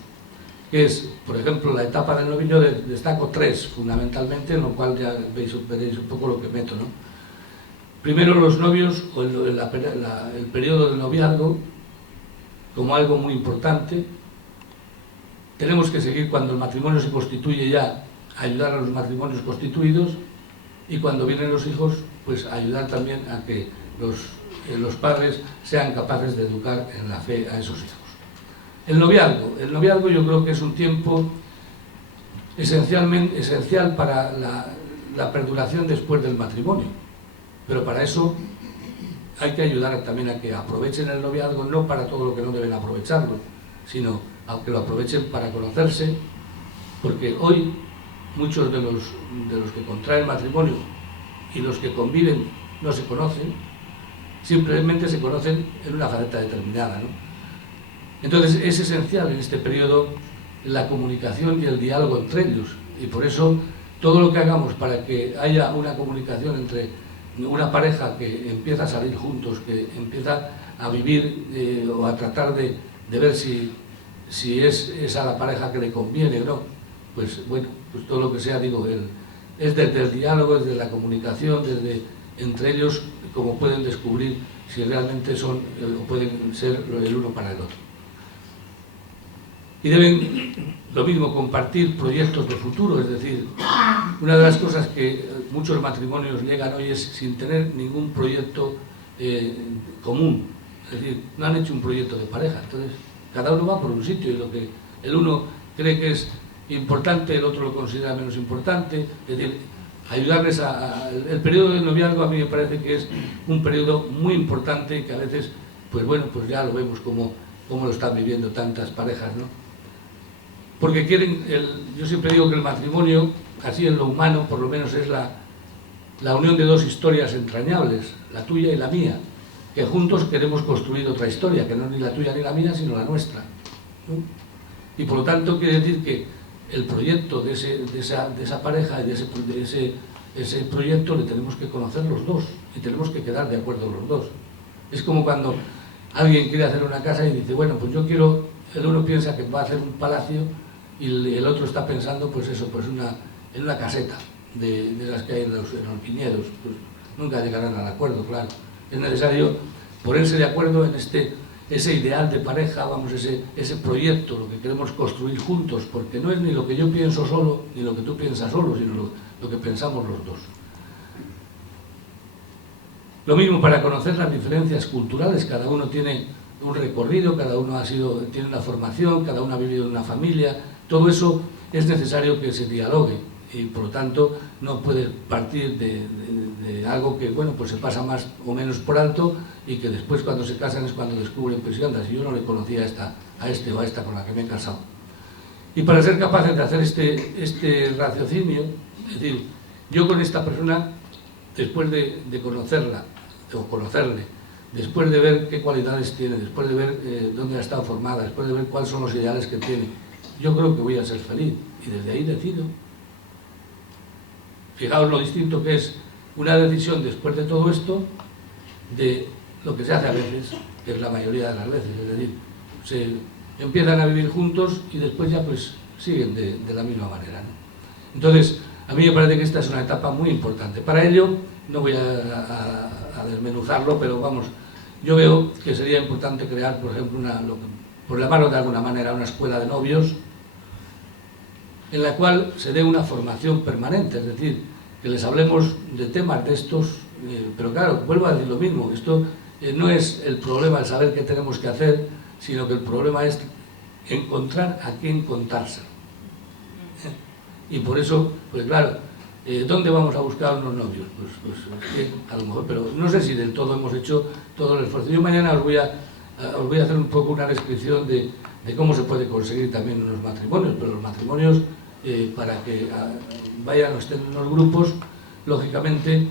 que es, por ejemplo, la etapa del novillo. Destaco tres fundamentalmente, en lo cual ya veréis un poco lo que meto, ¿no? primero los novios, o el periodo del noviazgo, como algo muy importante. Tenemos que seguir cuando el matrimonio se constituye ya, ayudar a los matrimonios constituidos, y cuando vienen los hijos, pues ayudar también a que los padres sean capaces de educar en la fe a esos hijos. El noviazgo yo creo que es un tiempo esencial para la perduración después del matrimonio, pero para eso hay que ayudar también a que aprovechen el noviazgo, no para todo lo que no deben aprovecharlo, sino a que lo aprovechen para conocerse, porque hoy muchos de los que contraen matrimonio y los que conviven no se conocen, simplemente se conocen en una faceta determinada, ¿no? Entonces es esencial en este periodo la comunicación y el diálogo entre ellos, y por eso todo lo que hagamos para que haya una comunicación entre una pareja que empieza a salir juntos, que empieza a vivir o a tratar de ver si es esa la pareja que le conviene o no, pues bueno, pues todo lo que sea, digo, es desde el diálogo, desde la comunicación, desde entre ellos, como pueden descubrir si realmente son o pueden ser el uno para el otro. Y deben, lo mismo, compartir proyectos de futuro, es decir, una de las cosas que muchos matrimonios llegan hoy es sin tener ningún proyecto común, es decir, no han hecho un proyecto de pareja, entonces cada uno va por un sitio y lo que el uno cree que es importante, el otro lo considera menos importante, es decir, ayudarles el periodo de noviazgo a mí me parece que es un periodo muy importante que a veces, pues bueno, pues ya lo vemos como lo están viviendo tantas parejas, ¿no? Porque quieren, yo siempre digo que el matrimonio, así en lo humano, por lo menos es la unión de dos historias entrañables, la tuya y la mía, que juntos queremos construir otra historia, que no es ni la tuya ni la mía, sino la nuestra, ¿no? Y por lo tanto quiere decir que el proyecto de esa pareja y de ese proyecto le tenemos que conocer los dos y tenemos que quedar de acuerdo los dos. Es como cuando alguien quiere hacer una casa y dice, bueno, pues yo quiero, el uno piensa que va a hacer un palacio y el otro está pensando, pues eso, pues en una caseta de las que hay en los viñedos. Pues nunca llegarán al acuerdo, claro. Es necesario ponerse de acuerdo en ese ideal de pareja, vamos, ese proyecto, lo que queremos construir juntos, porque no es ni lo que yo pienso solo, ni lo que tú piensas solo, sino lo que pensamos los dos. Lo mismo para conocer las diferencias culturales, cada uno tiene un recorrido, cada uno tiene una formación, cada uno ha vivido en una familia, todo eso es necesario que se dialogue y por lo tanto no puede partir de algo que, bueno, pues se pasa más o menos por alto y que después cuando se casan es cuando descubren, pues anda, si yo no le conocía a este o a esta con la que me he casado. Y para ser capaces de hacer este raciocinio, es decir, yo con esta persona, después de conocerla o conocerle, después de ver qué cualidades tiene, después de ver dónde ha estado formada, después de ver cuáles son los ideales que tiene, yo creo que voy a ser feliz y desde ahí decido. Fijaos lo distinto que es una decisión después de todo esto de lo que se hace a veces, que es la mayoría de las veces, es decir, se empiezan a vivir juntos y después ya pues siguen de la misma manera, ¿no? Entonces, a mí me parece que esta es una etapa muy importante. Para ello, no voy a desmenuzarlo, pero vamos, yo veo que sería importante crear, por ejemplo, por llamarlo de alguna manera, una escuela de novios, en la cual se dé una formación permanente, es decir, que les hablemos de temas de estos, pero claro, vuelvo a decir lo mismo, esto no es el problema el saber qué tenemos que hacer, sino que el problema es encontrar a quién contárselo. Y por eso, pues claro, ¿dónde vamos a buscar unos novios? Pues a lo mejor, pero no sé si del todo hemos hecho todo el esfuerzo. Yo mañana os voy a hacer un poco una descripción de cómo se puede conseguir también unos matrimonios, pero los matrimonios, para que vayan o estén en los grupos, lógicamente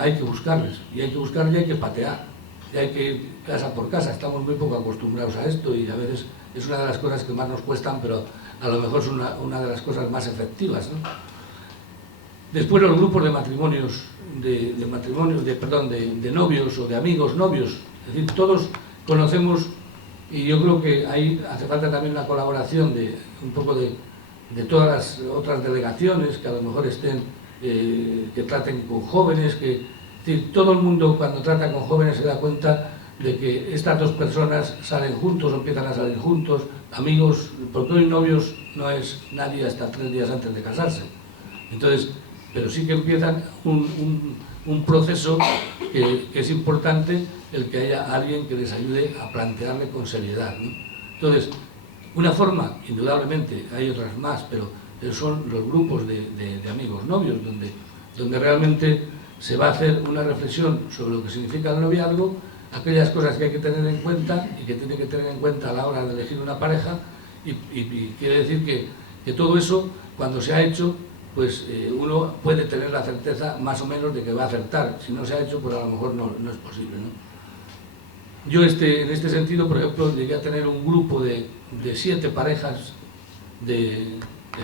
hay que buscarles, y hay que patear, y hay que ir casa por casa. Estamos muy poco acostumbrados a esto y a veces es una de las cosas que más nos cuestan, pero a lo mejor es una de las cosas más efectivas, ¿no? Después los grupos de matrimonios, de novios o de amigos novios, es decir, todos conocemos, y yo creo que ahí hace falta también una colaboración de un poco de todas las otras delegaciones que a lo mejor estén, que traten con jóvenes, que Es decir, todo el mundo cuando trata con jóvenes se da cuenta de que estas dos personas salen juntos o empiezan a salir juntos, amigos, porque hoy novios no es nadie hasta 3 días antes de casarse. Entonces, pero sí que empiezan un proceso que es importante el que haya alguien que les ayude a plantearle con seriedad, ¿no? Entonces, una forma, indudablemente, hay otras más, pero son los grupos de amigos novios, donde realmente se va a hacer una reflexión sobre lo que significa el noviazgo, aquellas cosas que hay que tener en cuenta y que tiene que tener en cuenta a la hora de elegir una pareja, y quiere decir que todo eso, cuando se ha hecho, pues uno puede tener la certeza más o menos de que va a acertar. Si no se ha hecho, pues a lo mejor no es posible, ¿no? Yo en este sentido, por ejemplo, llegué a tener un grupo de 7 parejas de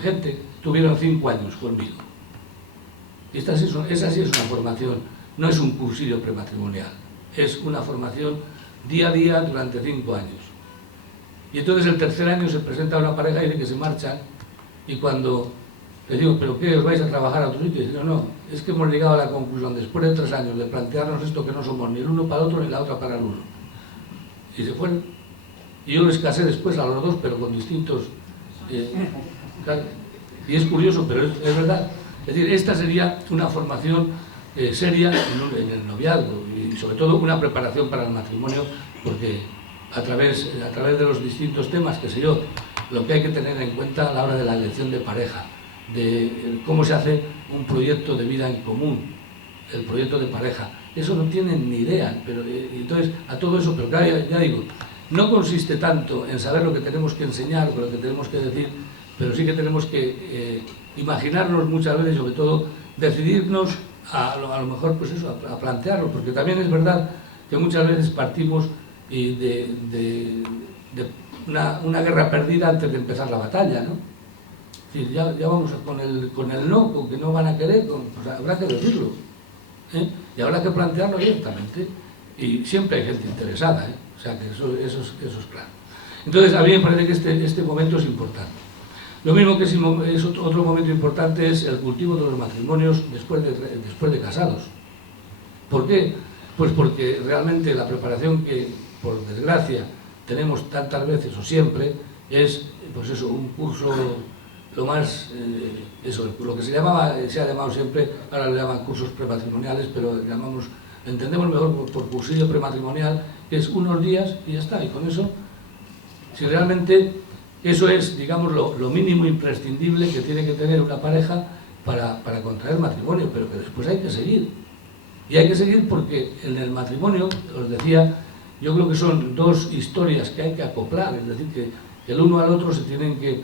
gente, tuvieron 5 años conmigo. Esa sí es una formación, no es un cursillo prematrimonial, es una formación día a día durante 5 años. Y entonces el tercer año se presenta una pareja y dice que se marchan, y cuando les digo, ¿pero qué? ¿Os vais a trabajar a otro sitio? Y dicen, no, es que hemos llegado a la conclusión, después de 3 años de plantearnos esto, que no somos ni el uno para el otro ni la otra para el uno. Y se fueron. Y yo les casé después a los 2, pero con distintos... y es curioso, pero es verdad. Es decir, esta sería una formación seria en el noviazgo y sobre todo una preparación para el matrimonio, porque a través de los distintos temas, que sé yo, lo que hay que tener en cuenta a la hora de la elección de pareja, de cómo se hace un proyecto de vida en común, el proyecto de pareja, eso no tienen ni idea, pero entonces a todo eso, pero claro, ya digo, no consiste tanto en saber lo que tenemos que enseñar o lo que tenemos que decir, pero sí que tenemos que imaginarnos muchas veces, sobre todo decidirnos a lo mejor pues eso, a plantearlo, porque también es verdad que muchas veces partimos de una guerra perdida antes de empezar la batalla, ¿no? Es decir, ya vamos con el no, con que no van a querer, pues habrá que decirlo, ¿eh? Y habrá que plantearlo abiertamente, y siempre hay gente interesada, ¿eh? O sea que eso es claro. Entonces a mí me parece que este momento es importante. Lo mismo que es otro momento importante es el cultivo de los matrimonios después de casados. ¿Por qué? Pues porque realmente la preparación que, por desgracia, tenemos tantas veces o siempre es, pues eso, un curso lo más, lo que se ha llamado siempre, ahora lo llaman cursos prematrimoniales, pero entendemos mejor por cursillo prematrimonial, que es unos días y ya está, y con eso, si realmente eso es, digamos, lo mínimo imprescindible que tiene que tener una pareja para contraer matrimonio, pero que después hay que seguir. Y hay que seguir porque en el matrimonio, os decía, yo creo que son 2 historias que hay que acoplar, es decir, que el uno al otro se tienen que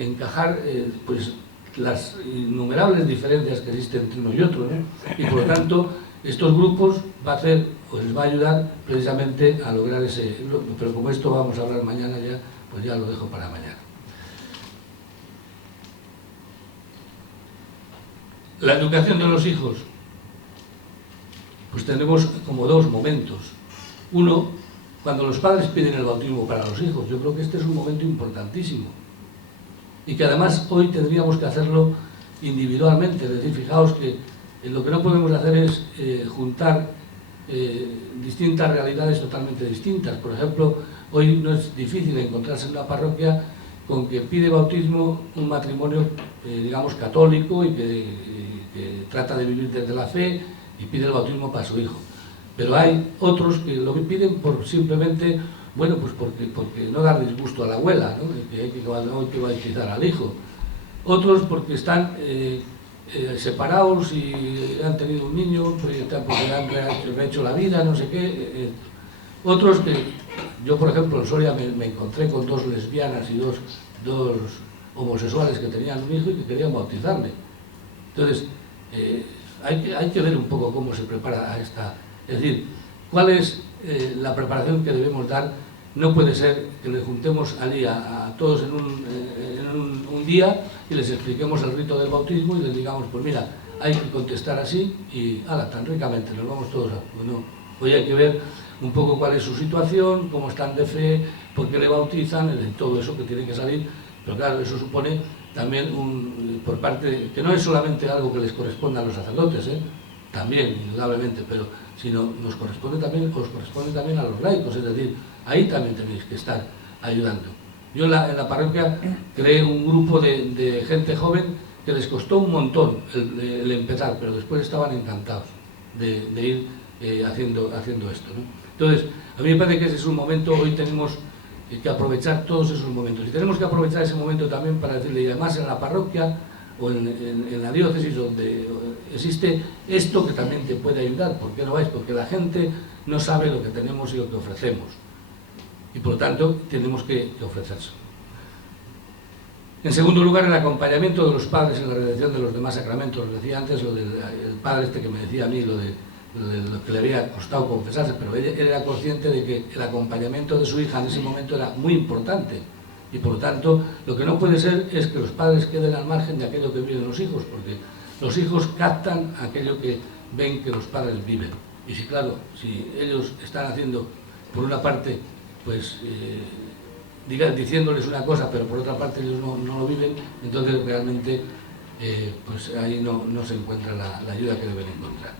encajar pues las innumerables diferencias que existen entre uno y otro, ¿no? Y por lo tanto, estos grupos les va a ayudar precisamente a lograr ese... Pero como esto vamos a hablar mañana ya, pues ya lo dejo para mañana. La educación de los hijos, pues tenemos como 2 momentos. Uno, cuando los padres piden el bautismo para los hijos, yo creo que este es un momento importantísimo. Y que además hoy tendríamos que hacerlo individualmente. Es decir, fijaos que lo que no podemos hacer es juntar distintas realidades totalmente distintas. Por ejemplo, hoy no es difícil encontrarse en una parroquia con que pide bautismo un matrimonio, digamos, católico y que trata de vivir desde la fe y pide el bautismo para su hijo. Pero hay otros que lo piden por simplemente, bueno, pues porque no dar disgusto a la abuela, ¿no? Que hay que bautizar al hijo. Otros porque están separados y han tenido un niño, porque le han rehecho la vida, no sé qué. Otros que, yo por ejemplo en Soria me encontré con 2 lesbianas y dos homosexuales que tenían un hijo y que querían bautizarle. Entonces, hay que ver un poco cómo se prepara a esta... Es decir, cuál es la preparación que debemos dar. No puede ser que le juntemos allí a todos en un día y les expliquemos el rito del bautismo y les digamos, pues mira, hay que contestar así y ala, tan ricamente, nos vamos todos a... Bueno, hoy hay que ver un poco cuál es su situación, cómo están de fe, por qué le bautizan, todo eso que tiene que salir, pero claro, eso supone también por parte, que no es solamente algo que les corresponda a los sacerdotes, también, indudablemente, pero sino nos corresponde también, os corresponde también a los laicos, es decir, ahí también tenéis que estar ayudando. Yo en la parroquia creé un grupo de gente joven que les costó un montón el empezar, pero después estaban encantados de ir haciendo esto, ¿no? Entonces, a mí me parece que ese es un momento, hoy tenemos que aprovechar todos esos momentos, y tenemos que aprovechar ese momento también para decirle, y además en la parroquia o en la diócesis donde existe esto que también te puede ayudar. ¿Por qué no vais? Porque la gente no sabe lo que tenemos y lo que ofrecemos, y por lo tanto tenemos que ofrecerse. En segundo lugar, el acompañamiento de los padres en la realización de los demás sacramentos. Decía antes lo del padre este que me decía a mí lo que le había costado confesarse, pero él era consciente de que el acompañamiento de su hija en ese momento era muy importante, y por lo tanto lo que no puede ser es que los padres queden al margen de aquello que viven los hijos, porque los hijos captan aquello que ven que los padres viven. Y si, claro, si ellos están haciendo por una parte, pues diciéndoles una cosa, pero por otra parte ellos no lo viven, entonces realmente pues ahí no se encuentra la ayuda que deben encontrar.